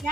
ये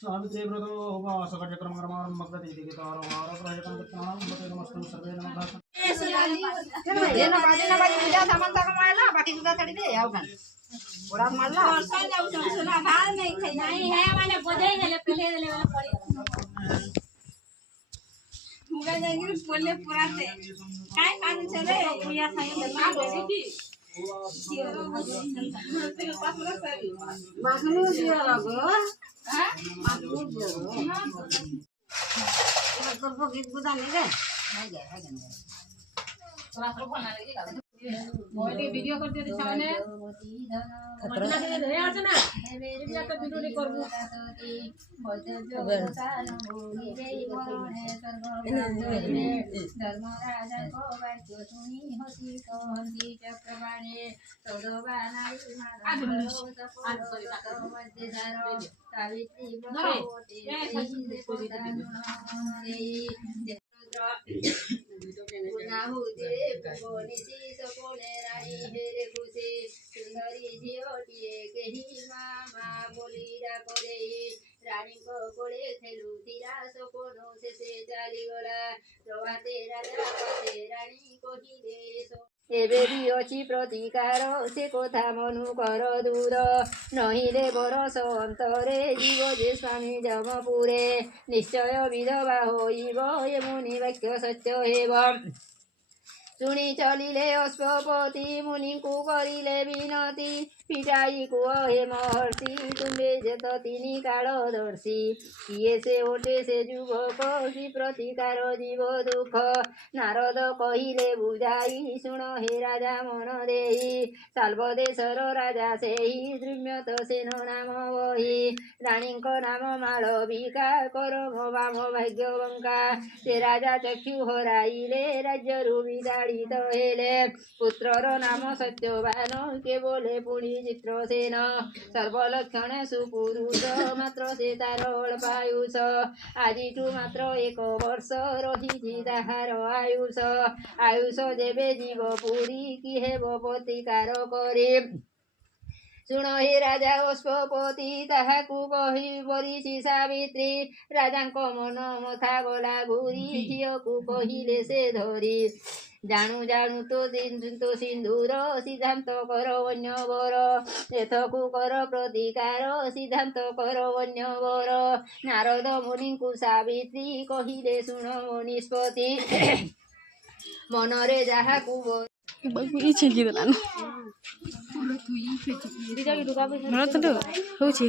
सावित्री व्रतो उपवास कार्यक्रमक्रमारम्भगति नमस्तु सर्वे नमः बाकी सुधा छाड़ी दे आओ खान बड़ा मारला वर्षा जाऊ सुना भार नहीं खाई नहीं है माने बजाई देले पहले देले वाला पड़ी मुगा जाएंगे बोले पूरा से काय कान चले या खाई ना बोले की मागलू दिया लगो हां मागलू दिया तो गीत गुदा नहीं रे नहीं गए है गन थोड़ा थोड़ा बना लगी मोदी वीडियो करते थे सामने मतलब के धरे आछ ना बिना तो वीडियो नहीं करबो धर्म राजा को बात सुनी हसी कहंती चक्रबाणे सदोबा नारी माधव सावित्री रानी को कोड़े खेलुतीरा सपनो से चालीगला प्रभाते राजा पाते रानी कहिले एबे भी अछि प्रतिकार से कथा मनु कर दूर नहिले बरस अंतरे जीव जे स्वामी जमपुरे निश्चय विधवा होइब ए मुनि वाक्य सत्य हेब शुणी चलिले अश्वपति मुनि को करिले विनती पिटाई कुह हे महर्षि तुम्बे जेत तिनी कालदर्शी किए से ओटे से जुगक कि प्रतिकार जीव दुख नारद कहिले बुझाई शुण हे राजा मन देहि साल्वदेशर राजा सेहि द्रुम्यत सेन नाम वही राणीक नाम मालविका करम वाम भाग्यवंका से राजा चक्षु हराइले राज्यरु विदाड़ित हेले पुत्रर नाम सत्यवान के बोले पुणी चित्रसेन सर्वलक्षण सुपुरुष मात्र से तार अल्पायुष आजिठू मात्र 1 वर्ष रही ताहार आयुष आयुष जेबे जीव पुरी कि हेब प्रतिकार करे शुण हे राजा अश्वपति ताहाकू कहि बरिसी सावित्री राजांक मन मथा गला घूरी झियकू कहिले से धरी जानू जानू तो सिंधुर सिद्धांत कर वन्यवर एथकू कर प्रतिकार सिद्धांत कर वन्यवर नारद मुनि को सावित्री कहिले शुण निष्पत्ति मनरे जाहाकू बाबू छेकी देलान हमरा तो होछि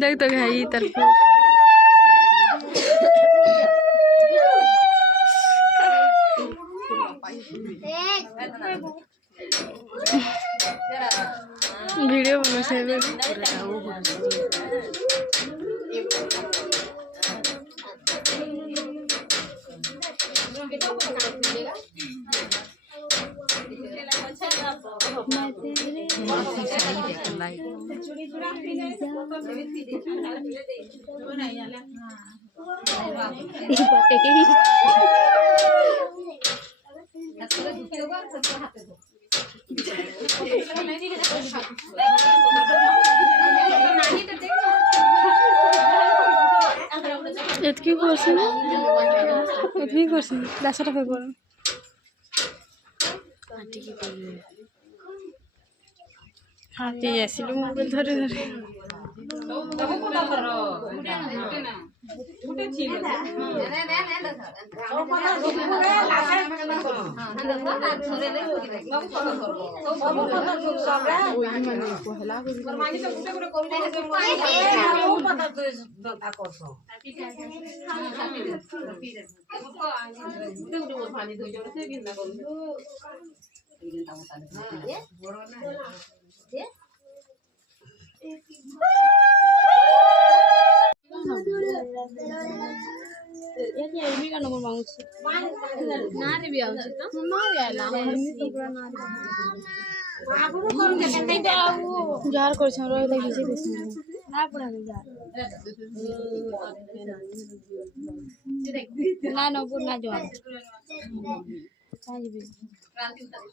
देख तो भाई तरफ वीडियो बना से এতকি করছেন এতকি করছেন 10 টাকা করেন হাতে আসিল মোবাইল ধরে ধরে यानी एलबी का नंबर मांगू छी ना रे भी आउछ त ना रे आला हमनी तो पूरा ना रे आगुरो करू के नहीं तो जार कर छ रो त घिचे दिस ना पड़ा जार ना न पूर्ण जवाब काई भी क्रांति उतार